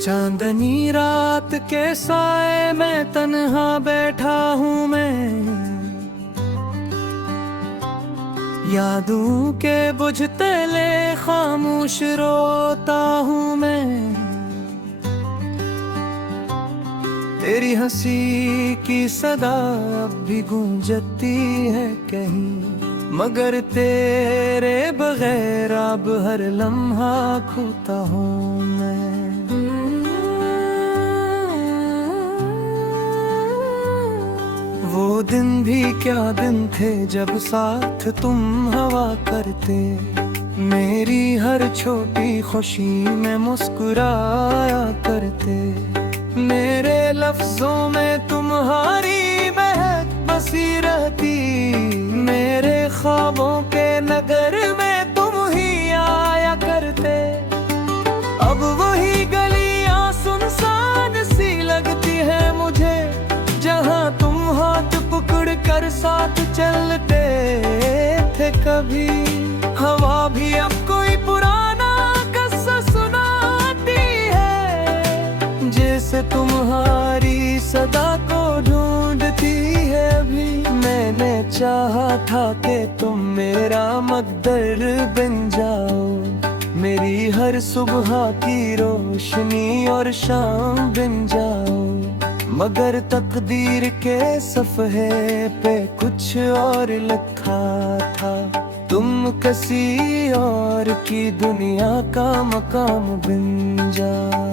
चांदनी रात के साए में तन्हा बैठा हूँ मैं, यादों के बुझते ले खामोश रोता हूँ मैं। तेरी हंसी की सदा अब भी गूंजती है कहीं, मगर तेरे बगैर अब हर लम्हा खोता हूँ मैं। वो दिन भी क्या दिन थे जब साथ तुम हवा करते, मेरी हर छोटी खुशी में मुस्कुराया करते। मेरे लफ्जों में तुम्हारी महक बसी रहती, मेरे ख्वाबों के नगर में तुम ही आया करते। अब वही गलियां सुनसान सी लगती है मुझे, जहां तुम हाथ पकड़ कर साथ चलते थे कभी। हवा भी अब कोई पुराना किस्सा सुनाती है, जैसे तुम्हारी सदा को ढूंढती है अभी। मैंने चाहा था कि तुम मेरा मकदर बन जाओ, मेरी हर सुबह की रोशनी और शाम बन जाओ, मगर तकदीर के सफ़हे पे कुछ और लिखा था। तुम किसी और की दुनिया का मकाम बन जाओ।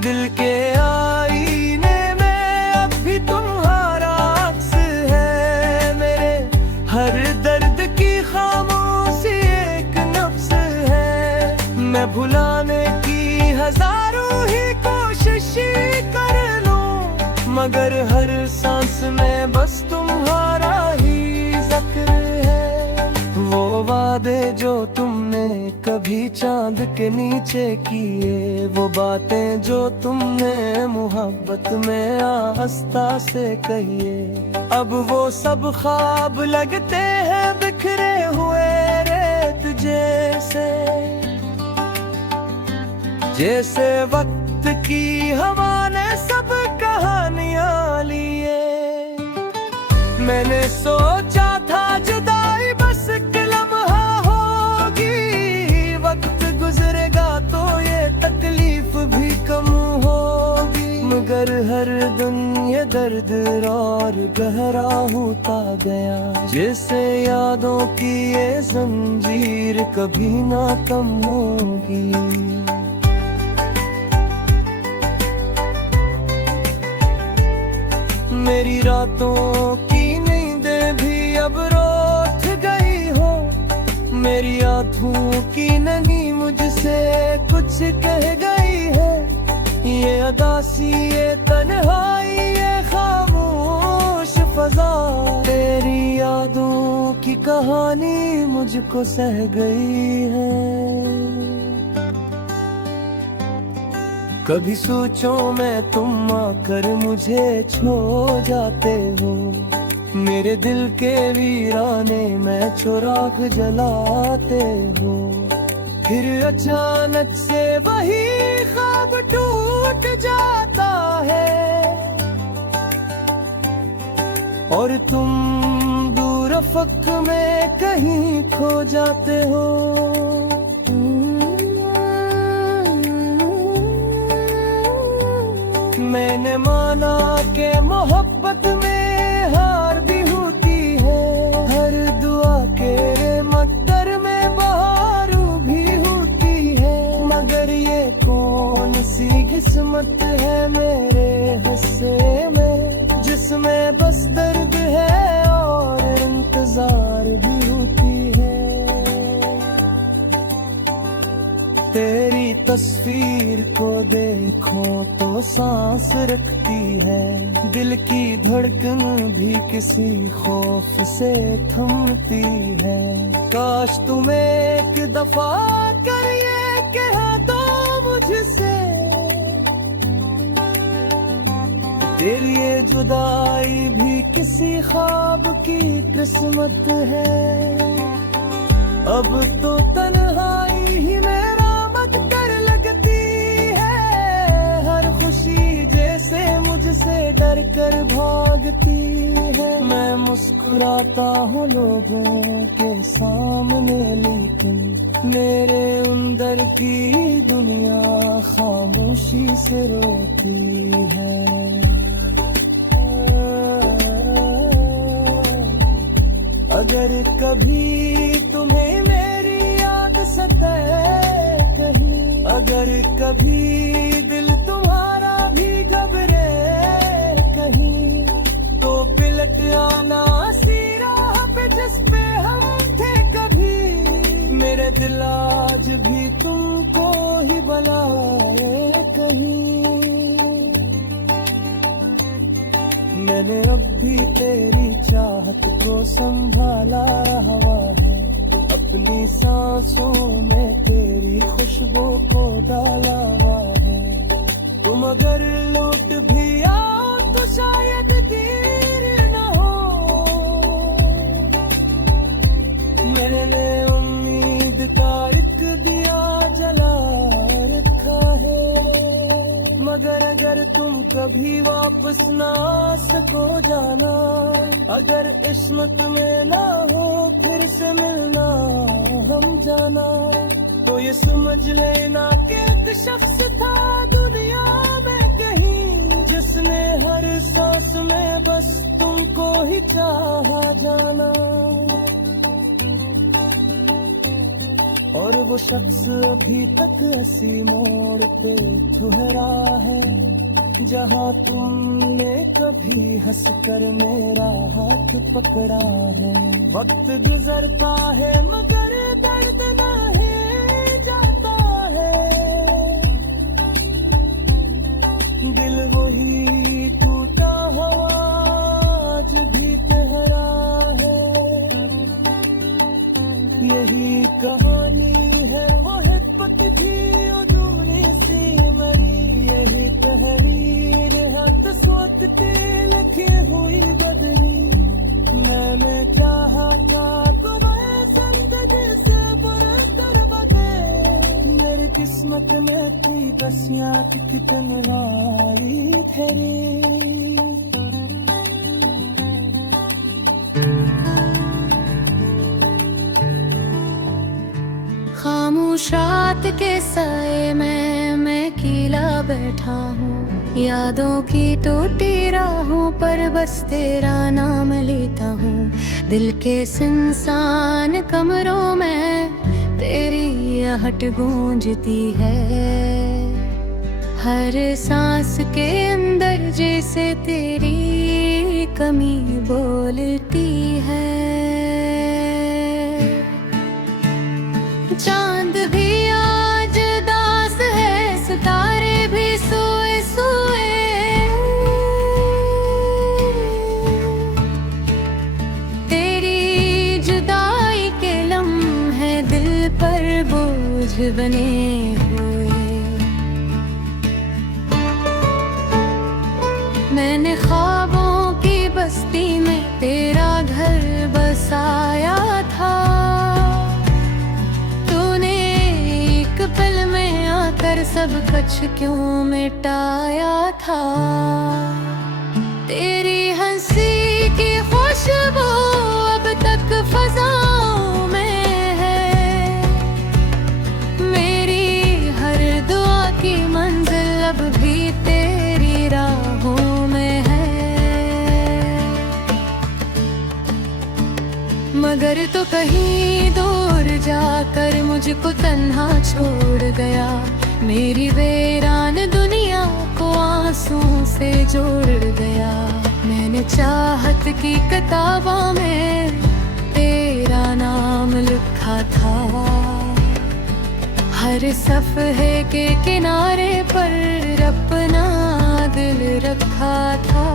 दिल के आईने में अब भी तुम्हारा अक्स है, मेरे हर दर्द की खामोशी एक नफ्स है। मैं भुलाने की हजारों ही कोशिश कर लूं, मगर हर सांस में बस तुम्हारा ही जिक्र है। वो वादे जो तुमने कभी चांद के नीचे किए, वो बातें जो तुमने मोहब्बत में आस्था से कहिए, अब वो सब ख्वाब लगते हैं बिखरे हुए रेत जैसे। जैसे वक्त की हवा ने सब कहानियां लिए, मैंने सोचा था जुदाई बस एक लम्हा होगी, वक्त गुजरेगा तो ये तकलीफ भी कम होगी। मगर हर दिन ये दर्द और गहरा होता गया, जैसे यादों की ये जंजीर कभी ना कम होगी। मेरी रातों की नींदें भी अब रोठ गई हो, मेरी आँखों की नमी मुझसे कुछ कह गई है। ये अदासी, ये तन्हाई, ये खामोश फजा, तेरी यादों की कहानी मुझको सह गई है। कभी सोचो मैं तुम आकर मुझे छो जाते हो, मेरे दिल के वीराने में चुराग जलाते हो। फिर अचानक से वही ख्वाब टूट जाता है, और तुम दूर अफक में कहीं खो जाते हो। मैंने माना कि मोहब्बत में हार भी होती है, हर दुआ के मकदर में बहार भी होती है। मगर ये कौन सी किस्मत है मेरे हिस्से में, जिसमें बस दर्द है और इंतजार भी होती है। तेरी तस्वीर को देखो तो सांस रखती है, दिल की धड़कन भी किसी खौफ से थमती है। काश तुम एक दफा कर ये कह दो मुझे मुझसे। तेरी ये जुदाई भी किसी ख्वाब की किस्मत है। अब तो तन्हाई ही मेरा मत कर लगती है। हर खुशी जैसे मुझसे डर कर भागती है। मैं मुस्कुराता हूँ लोगों के सामने, लेकिन मेरे अंदर की दुनिया खामोशी से रोती है। अगर कभी तुम्हें मेरी याद सताए कहीं, अगर कभी दिल तुम्हारा भी घबरे कहीं, तो पलट आना सी राह पे जिस पे हम थे कभी। मेरे दिल आज भी तुमको ही बुलाए कहीं। मैंने अब भी तेरी चाहत को संभाला हुआ है। अपनी सांसों में तेरी खुशबू को डाला हुआ है। तुम अगर लौट भी आओ तो शायद देर न हो। मैंने उम्मीद का एक दिया जला रखा है। मगर अगर तुम कभी वापस ना आ सको जाना, अगर किस्मत में ना हो फिर से मिलना हम जाना, तो ये समझ लेना कि एक शख्स था दुनिया में कहीं, जिसने हर सांस में बस तुमको ही चाहा जाना। और वो शख्स अभी तक हंसी मोड़ पे ठहरा है, जहाँ तुमने कभी हंस कर मेरा हाथ पकड़ा है। वक्त गुजरता है मगर दर्द नहीं जाता है। दिल वही टूटा हुआ आज भी ठहरा है। यही कहानी है वो हिप्पत की अधूरी सी मरी। यही तहरीर है सोचते लिखी हुई बदली। मैंने चाहा था तुम्हें जिंदगी से बरकर बगे। मेरी किस्मत में थी बस याद की तन्हाई ठहरी। खामोश रात के साए में मैं अकेला बैठा हूँ। यादों की टूटी राहों पर बस तेरा नाम लेता हूँ। दिल के सुनसान कमरों में तेरी आहट गूंजती है। हर सांस के अंदर जैसे तेरी कमी बोलती है। चांद भी आज दास है, सितारे भी सोए सोए। तेरी जुदाई के लम्हे दिल पर बोझ बने हुए। मैंने ख्वाबों की बस्ती में तेरा घर बसाया था। पल में आकर सब कुछ क्यों मिटाया था। तेरी हंसी की खुशबू अब तक फज़ाओं में है। मेरी हर दुआ की मंजिल अब भी तेरी राहों में है। मगर तो कहीं दूर जाकर मुझको तन्हा छोड़ गया। मेरी वीरान दुनिया को आंसुओं से जोड़ गया। मैंने चाहत की किताबों में तेरा नाम लिखा था। हर सफ़हे के किनारे पर अपना दिल रखा था।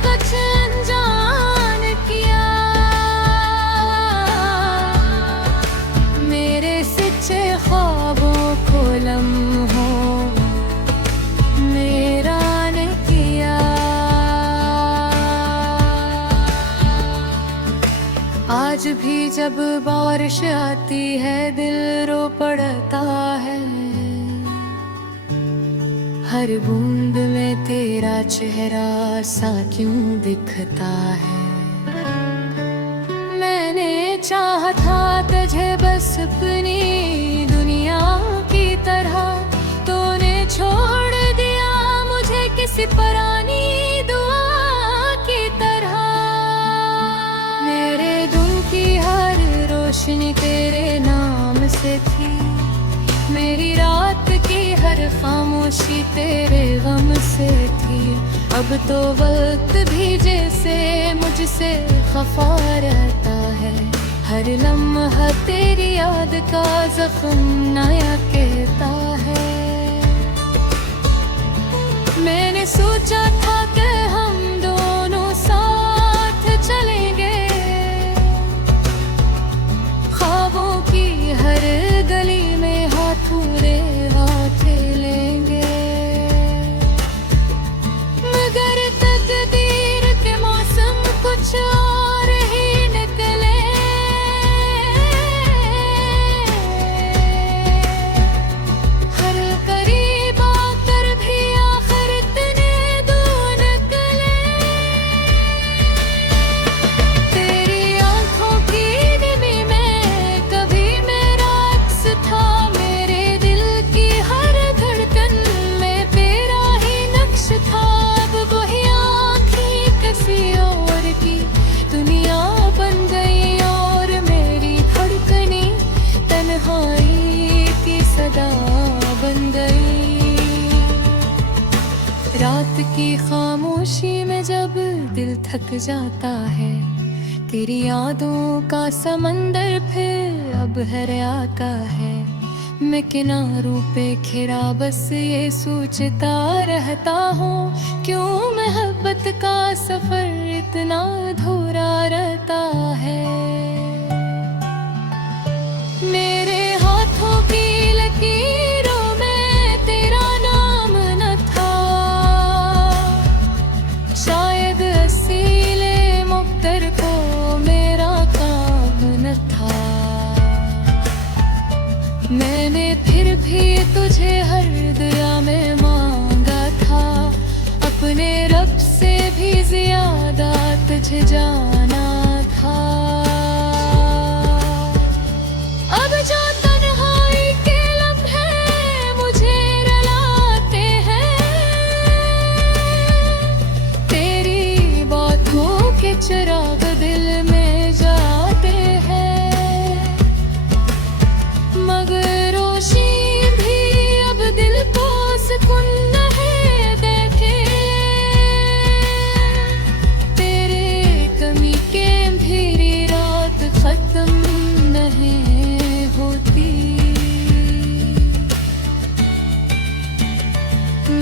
कुछ अनजान किया। आज भी जब बारिश आती है दिल रो पड़ता है, हर बूंद में तेरा चेहरा सा क्यों दिखता है। मैंने चाहा था तुझे बस अपनी दुनिया की तरह, तूने छोड़ दिया मुझे किसी पुरानी दुआ की तरह। मेरे दिन की हर रोशनी तेरे नाम से थी, मेरी रात की हर खामोशी तेरे गम से थी। अब तो वक्त भी जैसे मुझसे खफा रहता है, हर लम्हा तेरी याद का जख्म नया कहता है। मैंने सोचा था कि हम दोनों साथ चलेंगे, ख्वाबों की हर गली में हाथों रे हाथ लेंगे। मगर तकदीर के मौसम कुछ और ही निकले, हर करीब आकर भी आखिर इतने दूर निकले। तेरी आंखों की नमी में कभी मेरा अक्स था, मेरे दिल की हर धड़कन में तेरा ही नक्श था। अब वही आँखें किसी और की दुनिया बन गई और मेरी धड़कनी तन्हाई की सदा बन गई। रात की खामोशी में जब दिल थक जाता है, तेरी यादों का समंदर फिर अब हराता है। मैं किनारों पे खिरा बस ये सोचता रहता हूँ, क्यों मोहब्बत का सफर इतना अधूरा रहता है। मेरे हाथों की लकीरों में तेरा नाम न था, शायद असीले मुक्तर को मेरा काम न था। मैंने फिर भी तुझे हर दुआ में मांगा था, अपने रब से भी ज्यादा तुझे जाना था। अब जो तन्हाई के लम्हे मुझे रुलाते हैं, तेरी बातों के चिराग दिल में जाते हैं। मगर रोशनी भी अब दिल को सुकून नहीं देखे, तेरे कमी के भीरी रात खत्म नहीं होती।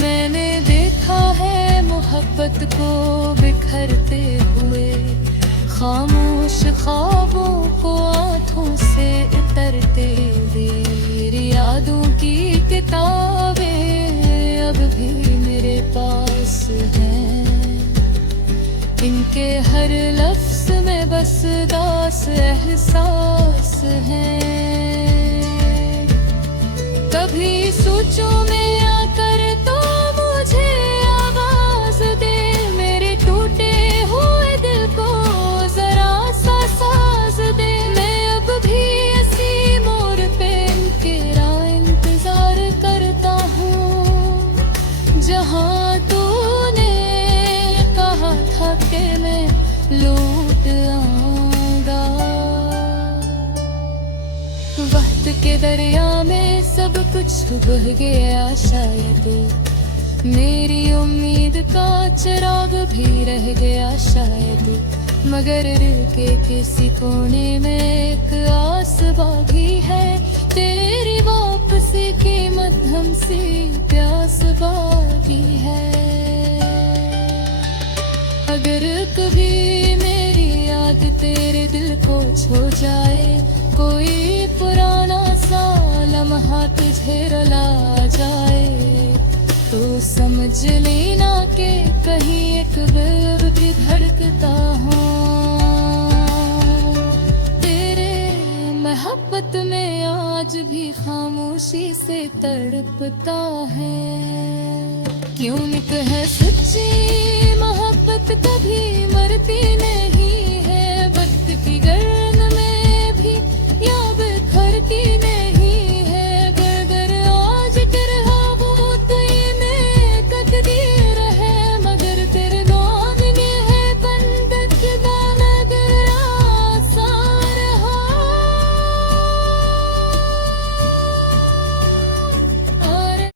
मैंने देखा है मोहब्बत को बिखरते हुए, खामोश ख्वाबों को आँखों से उतरते हुए। मेरी यादों की किताबें अब भी मेरे पास हैं, इनके हर लफ्ज में बस दास एहसास हैं। कभी सोचो में आकर तो मुझे आवाज दे, मेरे टूटे हुए दिल को जरा सा साज दे। मैं अब भी इसी मोड़ पे तेरा इंतजार करता हूँ, जहाँ तूने कहा था कि मैं लौट आऊंगा। वक्त के दरिया में सब कुछ बह गया शायद, मेरी उम्मीद का चिराग भी रह गया शायद। मगर दिल के किसी कोने में एक आस बागी है, तेरी वापसी की मध्यम सी प्यास बागी है। अगर कभी मेरी याद तेरे दिल को छू जाए, कोई पुराना सा लम्हा तुझे रुला जाए, तो समझ लेना कि कहीं एक दिल भी धड़कता हूँ। मोहब्बत में आज भी खामोशी से तड़पता है। क्यों नित है